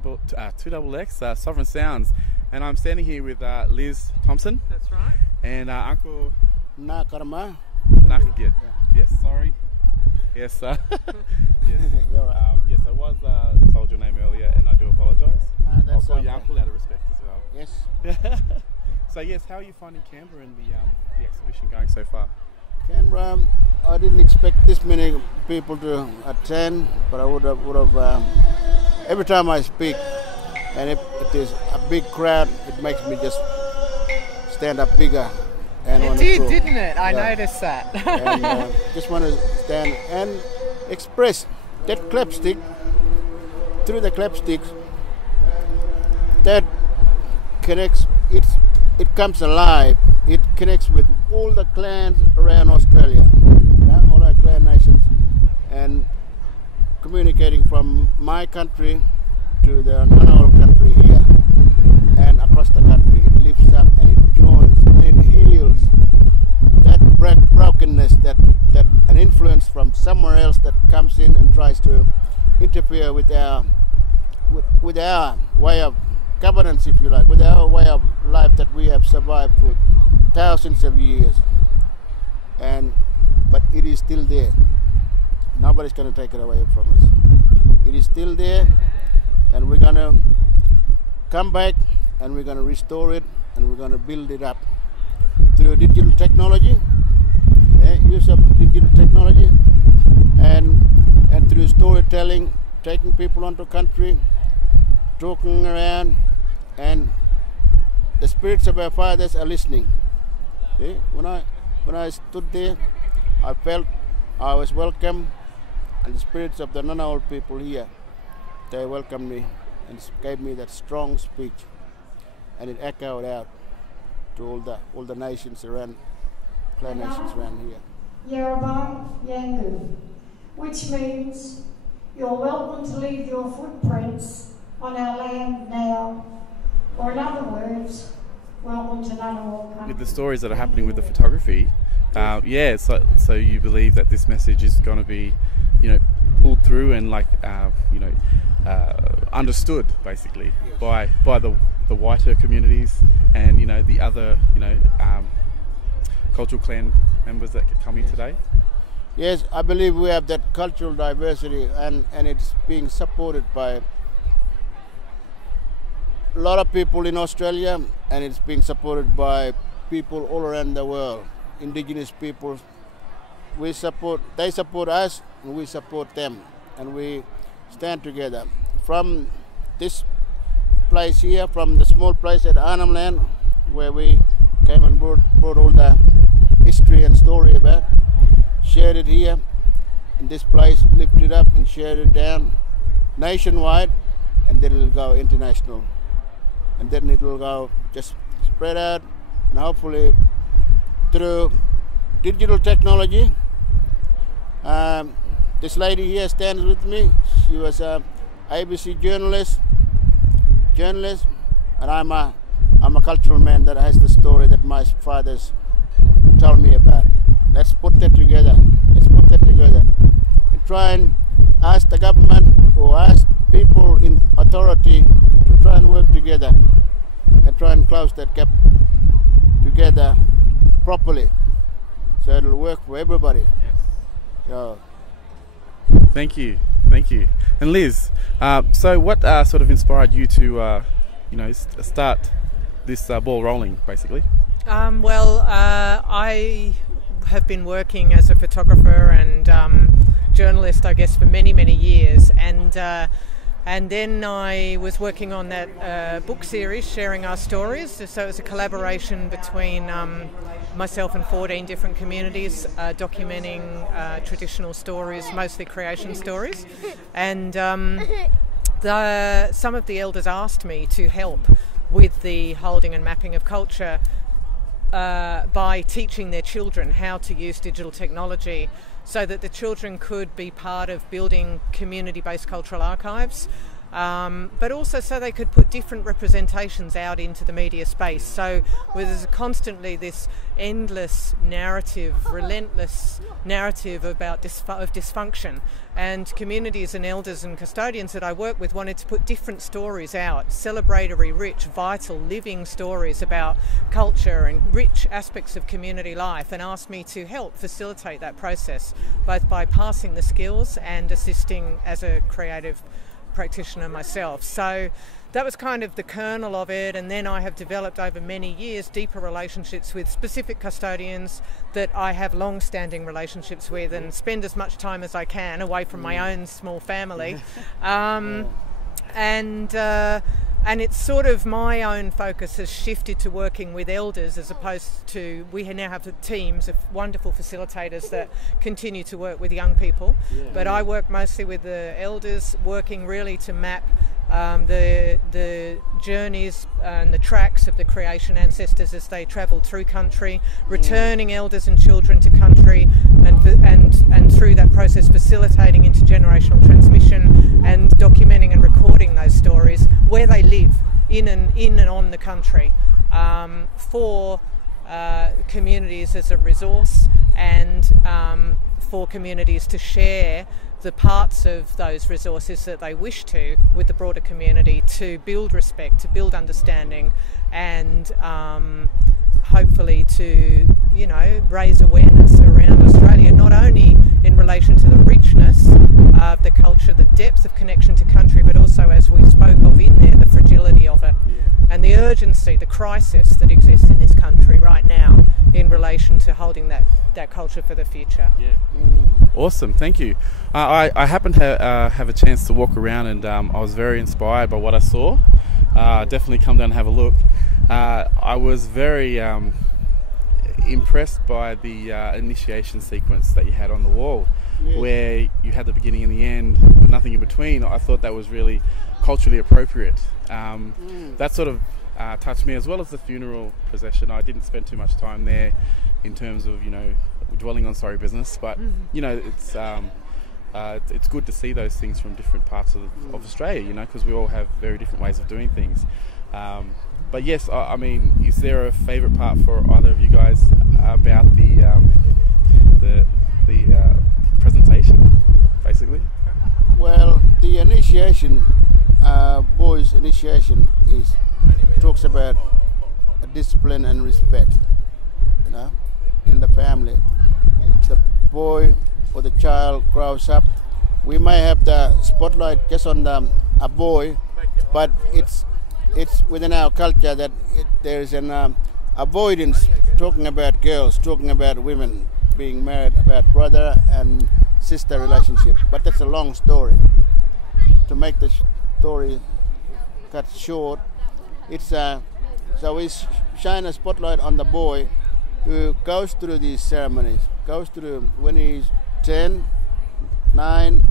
2XX Sovereign Sounds, and I'm standing here with Liz Thompson. That's right. And Uncle Nakarrma. Yes, sorry. Yes, yes. Yes, I was told your name earlier, and I do apologise. I'll call you Uncle out of respect as well. Yes. So yes, how are you finding Canberra and the exhibition going so far? Canberra, I didn't expect this many people to attend, but I would have. Every time I speak, and if it is a big crowd, it makes me just stand up bigger. And it did, didn't it? I noticed that. And just want to stand and express that clapstick through the clapsticks. That connects. It comes alive. It connects with all the clans around Australia, all our clan nations, and communicating from my country to the Nakarrma country here and across the country. It lifts up and it joins and it heals that brokenness, that an influence from somewhere else that comes in and tries to interfere with our way of governance, if you like, with our way of life that we have survived for thousands of years. But it is still there. Nobody's going to take it away from us. It is still there, and we're going to come back and we're going to restore it and we're going to build it up through digital technology, use of digital technology, and through storytelling, taking people onto country, talking around, and the spirits of our fathers are listening. See? When I stood there, I felt I was welcome, and the spirits of the Nakarrma people here, they welcomed me and gave me that strong speech, and it echoed out to all the nations around, clan nations around here. Yarrabang Yangu, which means you're welcome to leave your footprints on our land now, or in other words, welcome to Nakarrma country. With the stories that are happening with the photography, so you believe that this message is going to be, pulled through and understood basically by the whiter communities and the other cultural clan members that come in today. Yes, I believe we have that cultural diversity, and it's being supported by a lot of people in Australia, and it's being supported by people all around the world. Indigenous people, they support us, and we support them, and we stand together. From this place here, from the small place at Arnhem Land, where we came and brought all the history and story about, shared it here in this place, lifted it up and shared it down nationwide, and then it'll go international. And then it will go just spread out, and hopefully through digital technology. This lady here stands with me. She was a ABC journalist, and I'm a cultural man that has the story that my fathers told me about. Let's put that together. And try and ask the government or ask people in authority to try and work together and try and close that gap together properly, so it'll work for everybody. Yes. Thank you. And Liz, so what sort of inspired you to start this ball rolling, basically? I have been working as a photographer and journalist, I guess, for many years, and then I was working on that book series, Sharing Our Stories. So it was a collaboration between myself and 14 different communities documenting traditional stories, mostly creation stories. And some of the elders asked me to help with the holding and mapping of culture by teaching their children how to use digital technology, so that the children could be part of building community-based cultural archives but also so they could put different representations out into the media space. So there's constantly this endless narrative, relentless narrative about dysfunction, and communities and elders and custodians that I work with wanted to put different stories out, celebratory, rich, vital, living stories about culture and rich aspects of community life, and asked me to help facilitate that process, both by passing the skills and assisting as a creative practitioner myself. So that was kind of the kernel of it, and then I have developed over many years deeper relationships with specific custodians that I have long-standing relationships with, and spend as much time as I can away from my own small family. And it's sort of my own focus has shifted to working with elders, as opposed to, we now have teams of wonderful facilitators that continue to work with young people. But I work mostly with the elders, working really to map the journeys and the tracks of the creation ancestors as they travelled through country, returning elders and children to country, and through that process facilitating intergenerational transmission and documenting and recording those stories where they live in and on the country, for communities as a resource, and for communities to share the parts of those resources that they wish to with the broader community, to build respect, to build understanding, and hopefully to, raise awareness around Australia, not only in relation to the richness of the culture, the depth of connection to country, but also, as we spoke of in there, the fragility of it, and the urgency, the crisis that exists in this country right now in relation to holding that culture for the future. Awesome, thank you. I happened to have a chance to walk around, and I was very inspired by what I saw. Definitely come down and have a look. I was very impressed by the initiation sequence that you had on the wall, where you had the beginning and the end, but nothing in between. I thought that was really culturally appropriate. That sort of touched me, as well as the funeral procession. I didn't spend too much time there in terms of, dwelling on sorry business, but it's good to see those things from different parts of Australia, because we all have very different ways of doing things. But yes, I mean, is there a favourite part for either of you guys about the presentation, basically? Well, the initiation, boys' initiation talks about discipline and respect, in the family. The boy or the child grows up. We may have the spotlight just on a boy, but it's within our culture that there is an avoidance talking about girls, talking about women being married, about brother and sister relationship. But that's a long story. To make the story cut short, so we shine a spotlight on the boy who goes through these ceremonies, goes through when he's 10, 9,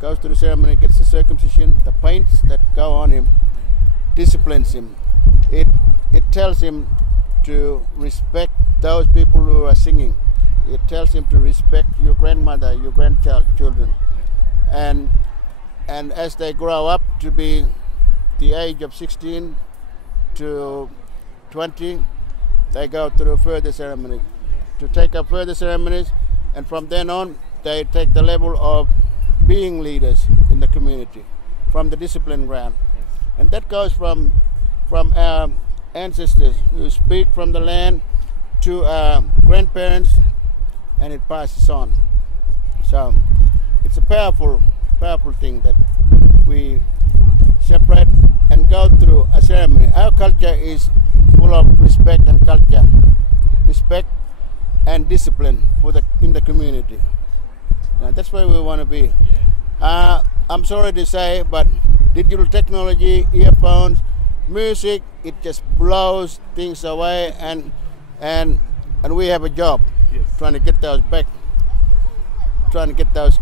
goes through the ceremony, gets the circumcision, the paints that go on him, disciplines him. It tells him to respect those people who are singing. It tells him to respect your grandmother, your grandchildren. And as they grow up to be the age of 16 to 20, they go through further ceremonies, to take up further ceremonies, and from then on they take the level of being leaders in the community, from the discipline ground. And that goes from our ancestors who speak from the land to our grandparents, and it passes on. So it's a powerful thing that we separate and go through a ceremony. Our culture is full of respect and culture, respect and discipline in the community. That's where we want to be. I'm sorry to say, but digital technology, earphones, music, it just blows things away, and we have a job trying to get those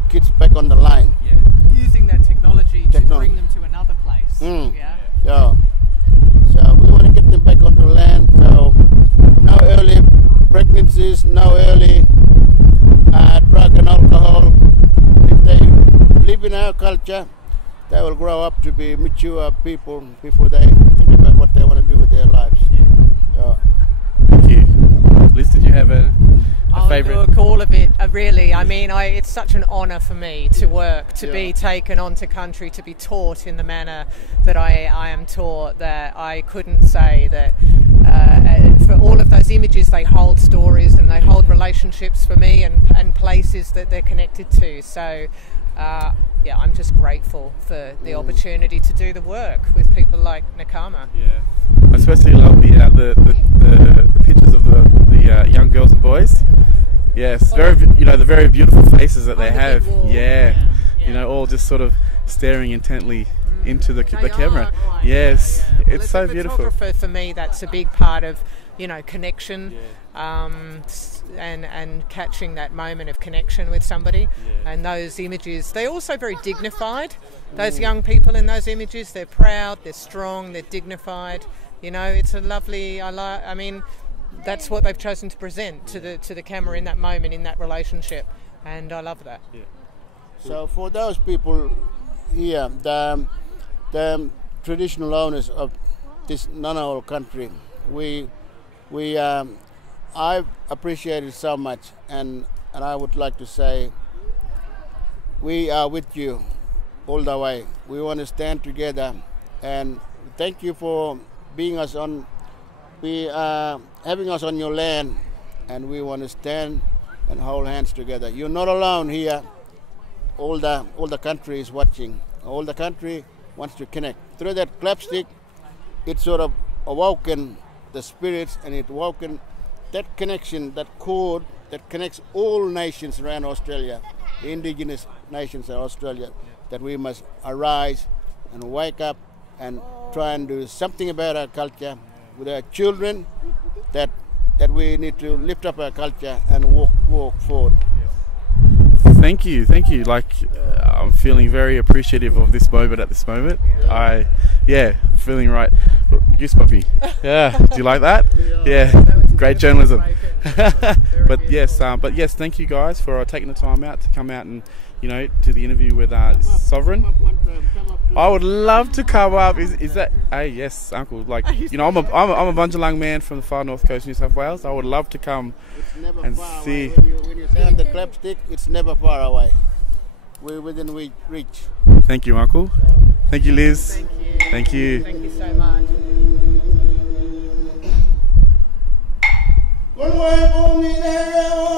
kids back on the line. Using that technology to bring them to another place. So we want to get them back onto the land. So no early pregnancies, no early drug and alcohol. If they live in our culture, they will grow up to be mature people before they think about what they want to do with their lives. Yeah. Thank you. Liz, did you have a favourite? Look, all of it, really. I mean, it's such an honour for me to work, to be taken onto country, to be taught in the manner that I am taught, that I couldn't say that for all of those images, they hold stories and they hold relationships for me and places that they're connected to. So, yeah, I'm just grateful for the opportunity to do the work with people like Nakarrma. Yeah, I especially love the pictures of the young girls and boys. Yes, the very beautiful faces that they have. Yeah, you know, all just sort of staring intently into the camera. Yes, it's so beautiful. Photographer, for me, that's a big part of, you know, connection, and catching that moment of connection with somebody. And those images, they're also very dignified. Those young people in those images, they're proud, they're strong, they're dignified. You know, it's a lovely. I mean, that's what they've chosen to present to the camera in that moment, in that relationship, and I love that. Yeah. So for those people here, the traditional owners of this Ngunnawal country, I appreciate it so much, and I would like to say we are with you all the way. We want to stand together, and thank you for having us on your land, and we want to stand and hold hands together. You're not alone here. All the country is watching. All the country wants to connect. Through that clapstick, it sort of awoken the spirits, and it awoken that connection, that cord that connects all nations around Australia, the Indigenous nations of Australia, that we must arise and wake up and try and do something about our culture with our children, that we need to lift up our culture and walk forward. Thank you. Like, I'm feeling very appreciative of this moment at this moment. Feeling right. Goosebumpy. Yeah. Do you like that? Yeah. Great journalism. But yes, thank you guys for taking the time out to come out and, you know, do the interview with Sovereign. I would love to come up. Is that? Hey, yes, Uncle. Like, you know, I'm a Bunjalung man from the far north coast, New South Wales. I would love to come and see. When you sound the clapstick, it's never far away. We're within reach. Thank you, Uncle. Thank you, Liz. Thank you. Thank you so much. One way for me there.